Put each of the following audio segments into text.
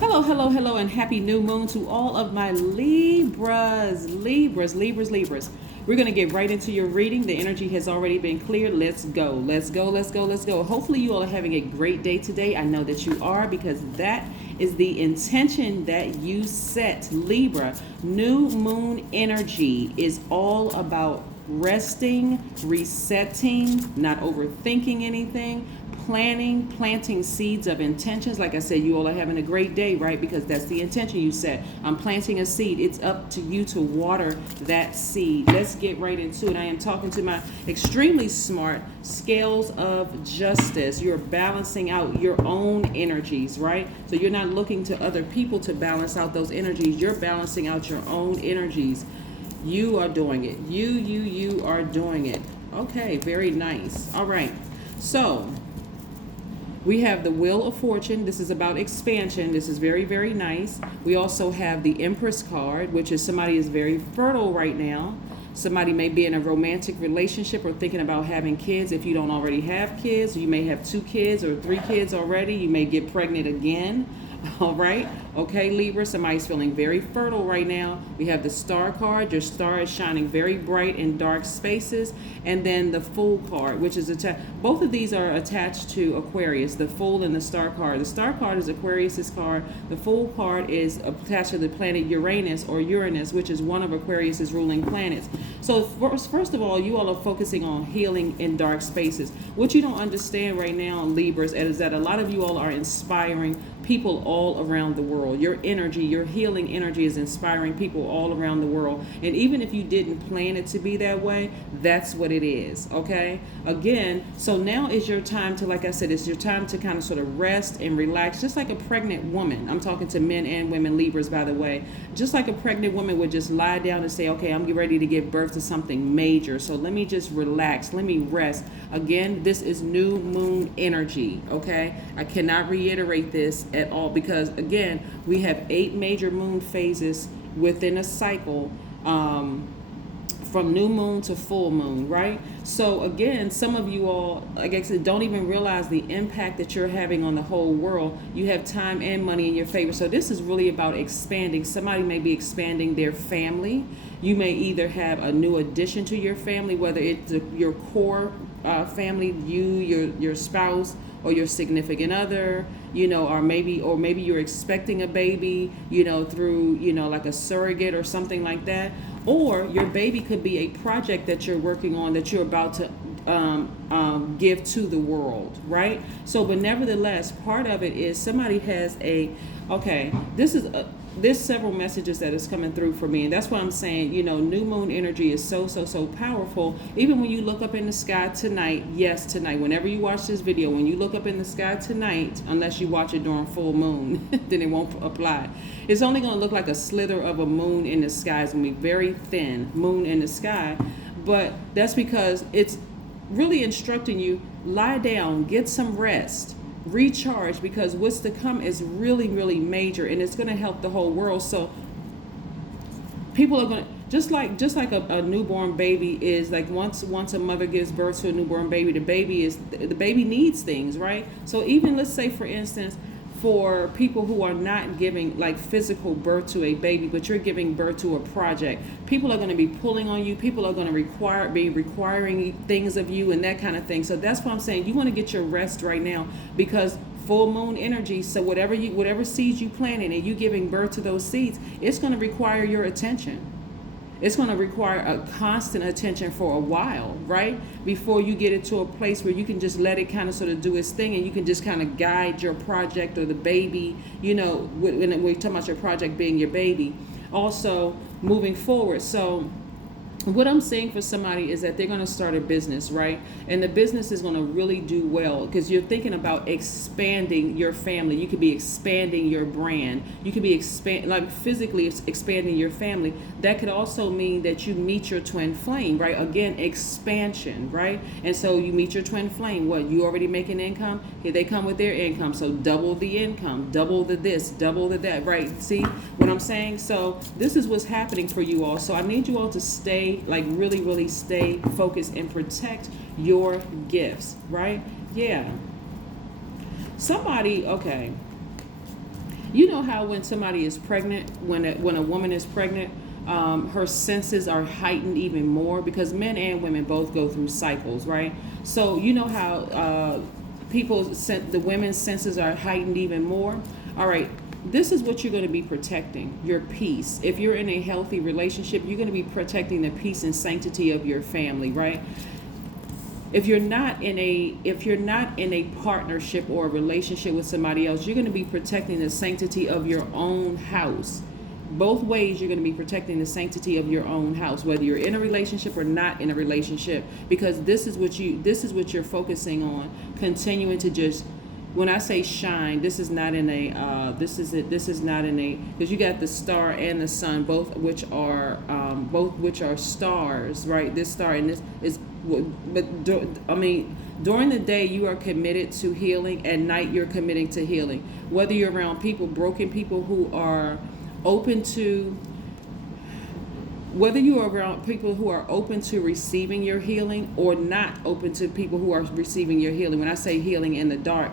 Hello, hello, hello, and happy new moon to all of my Libras. We're going to get right into your reading. The energy has already been cleared. Let's go. Let's go. Let's go. Let's go. Hopefully, you all are having a great day today. I know that you are because that is the intention that you set. Libra, new moon energy is all about resting, resetting, not overthinking anything, planting seeds of intentions. Like I said, you all are having a great day, right? Because that's the intention you set. I'm planting a seed. It's up to you to water that seed. Let's get right into it. I am talking to my extremely smart scales of justice. You're balancing out your own energies, right? So you're not looking to other people to balance out those energies. You're balancing out your own energies. You are doing it. You are doing it. Okay, very nice. All right. So we have the Wheel of Fortune. This is about expansion. This is very, very nice. We also have the Empress card, which is somebody is very fertile right now. Somebody may be in a romantic relationship or thinking about having kids. If you don't already have kids, you may have 2 kids or 3 kids already. You may get pregnant again. All right. Okay, Libra, somebody's feeling very fertile right now. We have the Star card. Your star is shining very bright in dark spaces. And then the Fool card, which is attached. Both of these are attached to Aquarius, the Fool and the Star card. The Star card is Aquarius's card. The Fool card is attached to the planet Uranus, which is one of Aquarius's ruling planets. So first of all, you all are focusing on healing in dark spaces. What you don't understand right now, Libras, is that a lot of you all are inspiring people all around the world. Your energy, your healing energy is inspiring people all around the world. And even if you didn't plan it to be that way, that's what it is, okay? Again, so now is your time to, like I said, it's your time to kind of sort of rest and relax, just like a pregnant woman. I'm talking to men and women, Libras, by the way. Just like a pregnant woman would just lie down and say, okay, I'm getting ready to give birth to something major. So let me just relax. Let me rest. Again, this is new moon energy, okay? I cannot reiterate this at all because, again, we have 8 major moon phases within a cycle, from new moon to full moon, right? So again, some of you all, like I said, don't even realize the impact that you're having on the whole world. You have time and money in your favor. So this is really about expanding. Somebody may be expanding their family. You may either have a new addition to your family, whether it's your core family, your spouse, or your significant other, or maybe you're expecting a baby, through, like a surrogate or something like that. Or your baby could be a project that you're working on that you're about to give to the world, right? So, but nevertheless, part of it is somebody has there's several messages that is coming through for me, and that's why I'm saying, new moon energy is so powerful. Even when you look up in the sky tonight, whenever you watch this video, when you look up in the sky tonight, unless you watch it during full moon, then it won't apply. It's only going to look like a slither of a moon in the sky. It's going to be very thin moon in the sky, but that's because it's really instructing you, lie down, get some rest, recharge, because what's to come is really, really major, and it's going to help the whole world. So people are going to, just like a newborn baby is like, once a mother gives birth to a newborn baby, the baby needs things, right? So even, let's say, for instance, for people who are not giving like physical birth to a baby, but you're giving birth to a project, people are going to be pulling on you. People are going to be requiring things of you and that kind of thing. So that's why I'm saying you want to get your rest right now, because full moon energy. So whatever seeds you planted and you giving birth to those seeds, it's going to require your attention. It's going to require a constant attention for a while, right? Before you get it to a place where you can just let it kind of sort of do its thing, and you can just kind of guide your project or the baby, when we're talking about your project being your baby, also moving forward. So what I'm saying for somebody is that they're going to start a business, right? And the business is going to really do well because you're thinking about expanding your family. You could be expanding your brand. You could be physically expanding your family. That could also mean that you meet your twin flame, right? Again, expansion, right? And so you meet your twin flame. What? You already making income? Here they come with their income. So double the income, double the this, double the that, right? See what I'm saying? So this is what's happening for you all. So I need you all to stay, really, really stay focused and protect your gifts, right? Yeah. Somebody, okay. You know how when somebody is pregnant, when a woman is pregnant, her senses are heightened even more because men and women both go through cycles, right? So you know how the women's senses are heightened even more. All right, this is what you're going to be protecting: your peace. If you're in a healthy relationship, you're going to be protecting the peace and sanctity of your family, right? If you're not in a partnership or a relationship with somebody else, you're going to be protecting the sanctity of your own house. Both ways, you're going to be protecting the sanctity of your own house, whether you're in a relationship or not in a relationship, because this is what you're focusing on, continuing to just, when I say shine, this is not in a because you got the star and the sun, both which are stars, right? This star and this is, during the day you are committed to healing. At night you're committing to healing. Whether you're around broken people who are open to, whether you are around people who are open to receiving your healing or not open to people who are receiving your healing. When I say healing in the dark,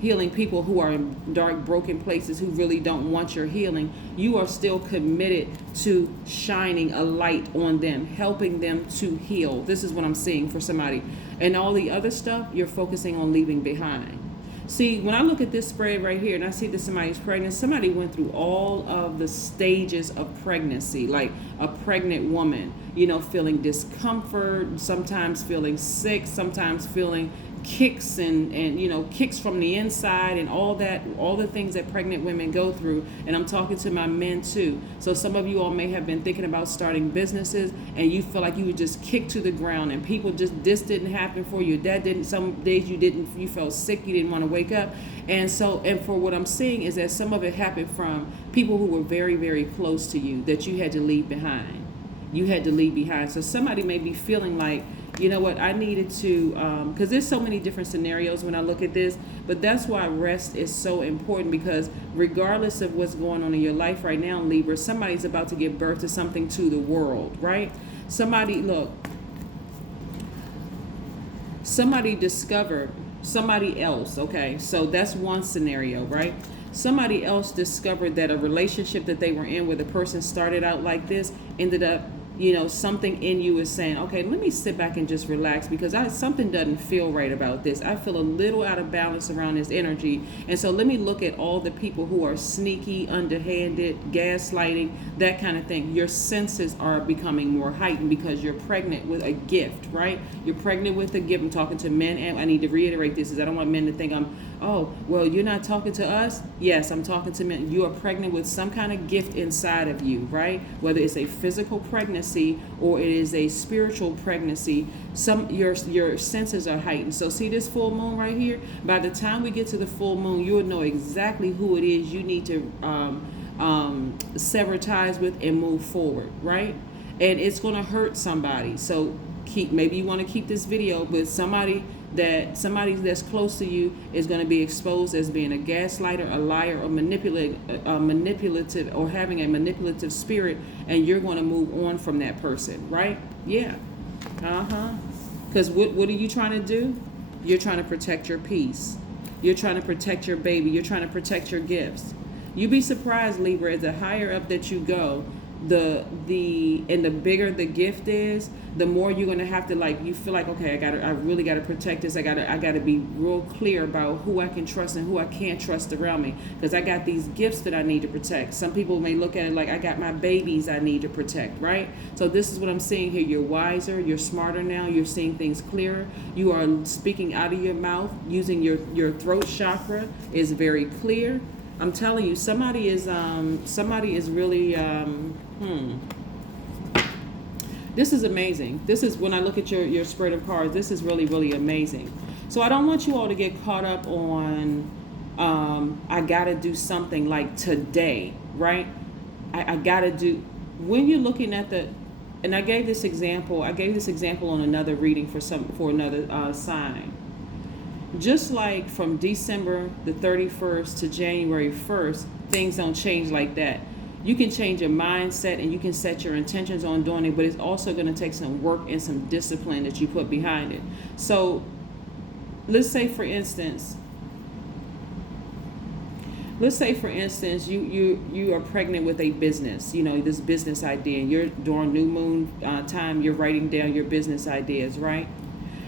healing people who are in dark, broken places who really don't want your healing, you are still committed to shining a light on them, helping them to heal. This is what I'm seeing for somebody. And all the other stuff, you're focusing on leaving behind. See, when I look at this spread right here and I see that somebody's pregnant, somebody went through all of the stages of pregnancy, like a pregnant woman, feeling discomfort, sometimes feeling sick, sometimes feeling kicks and kicks from the inside and all the things that pregnant women go through. And I'm talking to my men too. So some of you all may have been thinking about starting businesses and you feel like you were just kicked to the ground and this didn't happen for you, that didn't, some days you felt sick, you didn't want to wake up. And for what I'm seeing is that some of it happened from people who were very, very close to you that you had to leave behind. So somebody may be feeling like, you know what, I needed to, because there's so many different scenarios when I look at this, but that's why rest is so important, because regardless of what's going on in your life right now, Libra, somebody's about to give birth to something to the world, right? Somebody discovered somebody else, okay? So that's one scenario, right? Somebody else discovered that a relationship that they were in where the person started out like this ended up, something in you is saying, okay, let me sit back and just relax because something doesn't feel right about this. I feel a little out of balance around this energy. And so let me look at all the people who are sneaky, underhanded, gaslighting, that kind of thing. Your senses are becoming more heightened because you're pregnant with a gift, right? You're pregnant with a gift. I'm talking to men, and I need to reiterate this because I don't want men to think you're not talking to us. Yes, I'm talking to men. You are pregnant with some kind of gift inside of you, right? Whether it's a physical pregnancy or it is a spiritual pregnancy, your senses are heightened. So see this full moon right here? By the time we get to the full moon, you'll know exactly who it is you need to sever ties with and move forward, right? And it's going to hurt somebody. So maybe you want to keep this video, but somebody that's close to you is going to be exposed as being a gaslighter, a liar, or manipulative, or having a manipulative spirit, and you're going to move on from that person, right? Yeah. Because what are you trying to do? You're trying to protect your peace. You're trying to protect your baby. You're trying to protect your gifts. You'd be surprised, Libra, the higher up that you go, the bigger the gift is, the more you're going to have to, you feel like, okay, I really got to protect this. I got to be real clear about who I can trust and who I can't trust around me, because I got these gifts that I need to protect. Some people may look at it like I got my babies I need to protect, right? So this is what I'm seeing here. You're wiser, you're smarter now, you're seeing things clearer. You are speaking out of your mouth, using your throat chakra is very clear. I'm telling you, somebody is really This is amazing. This is, when I look at your spread of cards, this is really, really amazing. So I don't want you all to get caught up on I gotta do something like today, right? I gotta do, when you're looking at and I gave this example on another reading for another sign. Just like from December the 31st to January 1st, things don't change like that. You can change your mindset and you can set your intentions on doing it, but it's also going to take some work and some discipline that you put behind it. So let's say, for instance, let's say for instance you are pregnant with a business, this business idea, and you're during new moon time, you're writing down your business ideas, right?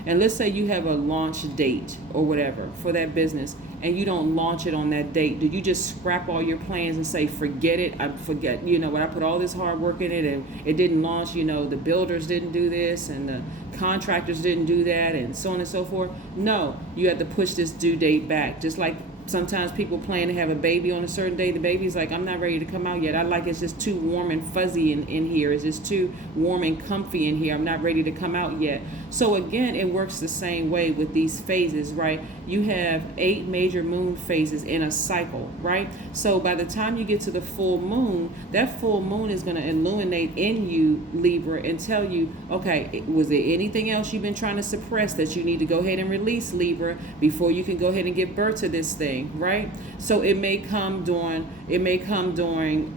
And let's say you have a launch date or whatever for that business, and you don't launch it on that date. Do you just scrap all your plans and say, forget it? I forget, when I put all this hard work in it and it didn't launch, the builders didn't do this and the contractors didn't do that and so on and so forth. No, you have to push this due date back. Just like sometimes people plan to have a baby on a certain day. The baby's like, I'm not ready to come out yet. It's just too warm and fuzzy in here. It's just too warm and comfy in here. I'm not ready to come out yet. So again, it works the same way with these phases, right? You have 8 major moon phases in a cycle, right? So by the time you get to the full moon, that full moon is going to illuminate in you, Libra, and tell you, okay, was there anything else you've been trying to suppress that you need to go ahead and release, Libra, before you can go ahead and give birth to this thing, right? So it may come during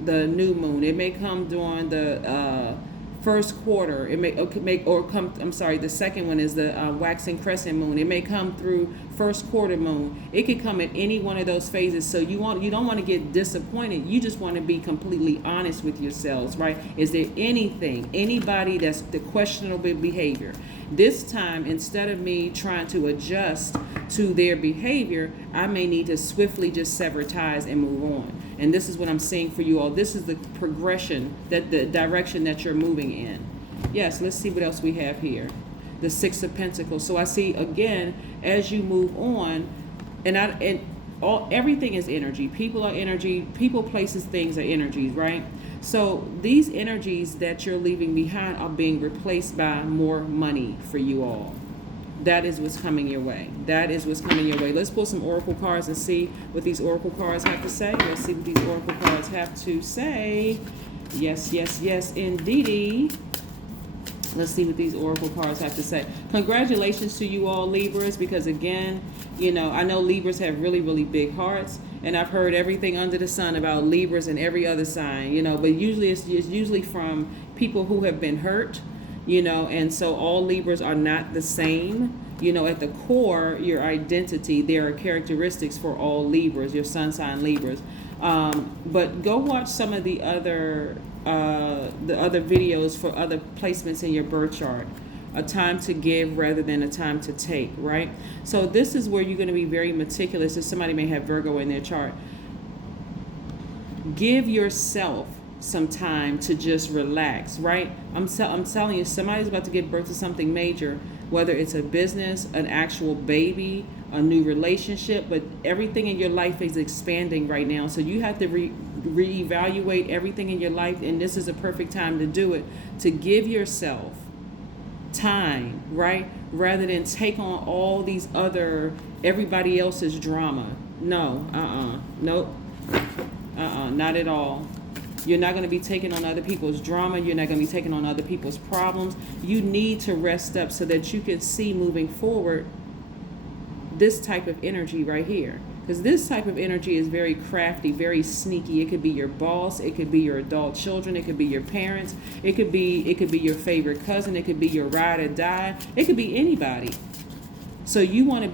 the new moon. It may come during the first quarter. It may come. I'm sorry. The second one is the waxing crescent moon. It may come through first quarter moon. It could come at any one of those phases. So you don't want to get disappointed. You just want to be completely honest with yourselves, right? Is there anybody that's the questionable behavior? This time, instead of me trying to adjust to their behavior, I may need to swiftly just sever ties and move on. And this is what I'm saying for you all. This is the progression, the direction that you're moving in. Yes, let's see what else we have here. The 6 of Pentacles. So I see again, as you move on, everything is energy. People are energy. People, places, things are energies, right? So these energies that you're leaving behind are being replaced by more money for you all. That is what's coming your way. Let's pull some oracle cards and see what these oracle cards have to say. Let's see what these oracle cards have to say. Yes, indeedy. Let's see what these oracle cards have to say. Congratulations to you all, Libras, because again, I know Libras have really, really big hearts, and I've heard everything under the sun about Libras and every other sign, but usually it's usually from people who have been hurt, and so all Libras are not the same. At the core, your identity, there are characteristics for all Libras, your sun sign Libras. But go watch some of the other videos for other placements in your birth chart. A time to give rather than a time to take, right? So this is where you're going to be very meticulous. If somebody may have Virgo in their chart, give yourself some time to just relax, right? I'm telling you, somebody's about to give birth to something major, whether it's a business, an actual baby, a new relationship, but everything in your life is expanding right now. So you have to reevaluate everything in your life, and this is a perfect time to do it, to give yourself time, right? Rather than take on all these everybody else's drama. No, nope, not at all. You're not going to be taking on other people's drama. You're not going to be taking on other people's problems. You need to rest up so that you can see moving forward this type of energy right here. Because this type of energy is very crafty, very sneaky. It could be your boss. It could be your adult children. It could be your parents. It could be your favorite cousin. It could be your ride or die. It could be anybody. So you want to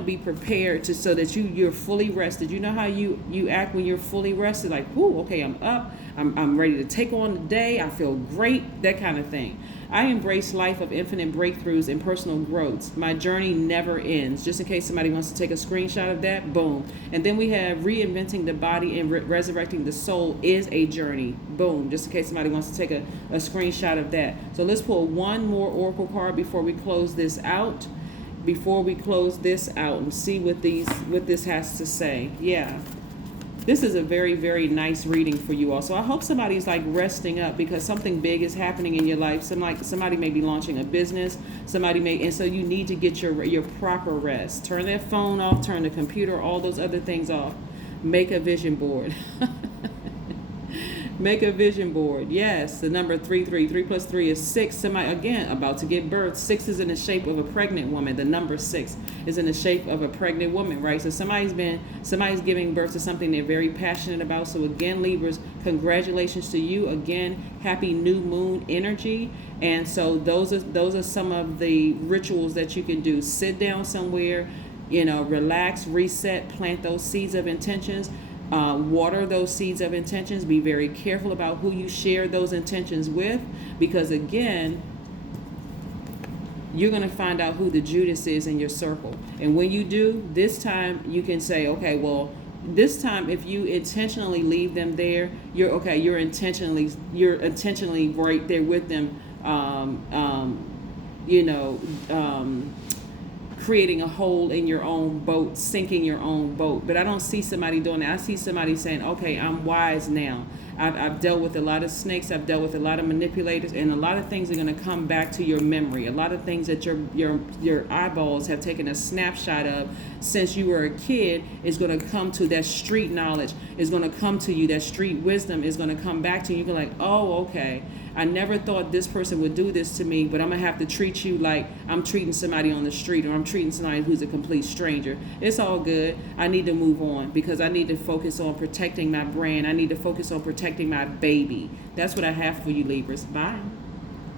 be prepared so that you're fully rested. You know how you act when you're fully rested, like, whoo, okay, I'm up, I'm ready to take on the day, I feel great, that kind of thing. I embrace life of infinite breakthroughs and personal growths. My journey never ends. Just in case somebody wants to take a screenshot of that, boom. And then we have reinventing the body and resurrecting the soul is a journey. Boom. Just in case somebody wants to take a screenshot of that. So let's pull one more oracle card before we close this out. And see what this has to say. Yeah. This is a very, very nice reading for you all. So I hope somebody's like resting up, because something big is happening in your life. Somebody may be launching a business. And so you need to get your proper rest. Turn that phone off, turn the computer, all those other things off. Make a vision board. Make a vision board. Yes, the number 33. 3 plus 3 is 6. Somebody, again, about to give birth. 6 is in the shape of a pregnant woman. The number 6 is in the shape of a pregnant woman, right? So somebody's giving birth to something they're very passionate about. So again, Libras, congratulations to you. Again, happy new moon energy. And so those are some of the rituals that you can do. Sit down somewhere, relax, reset, plant those seeds of intentions. Water those seeds of intentions. Be very careful about who you share those intentions with, because again, you're going to find out who the Judas is in your circle. And when you do, this time you can say, okay, well, this time if you intentionally leave them there, you're okay, you're intentionally right there with them, creating a hole in your own boat, sinking your own boat. But I don't see somebody doing that. I see somebody saying, okay, I'm wise now. I've dealt with a lot of snakes. I've dealt with a lot of manipulators, and a lot of things are going to come back to your memory. A lot of things that your eyeballs have taken a snapshot of since you were a kid is going to come to that street knowledge. Is going to come to you. That street wisdom is going to come back to you. You're like, oh, okay. I never thought this person would do this to me, but I'm going to have to treat you like I'm treating somebody on the street, or I'm treating somebody who's a complete stranger. It's all good. I need to move on because I need to focus on protecting my brand. I need to focus on protecting my baby. That's what I have for you, Libras. Bye.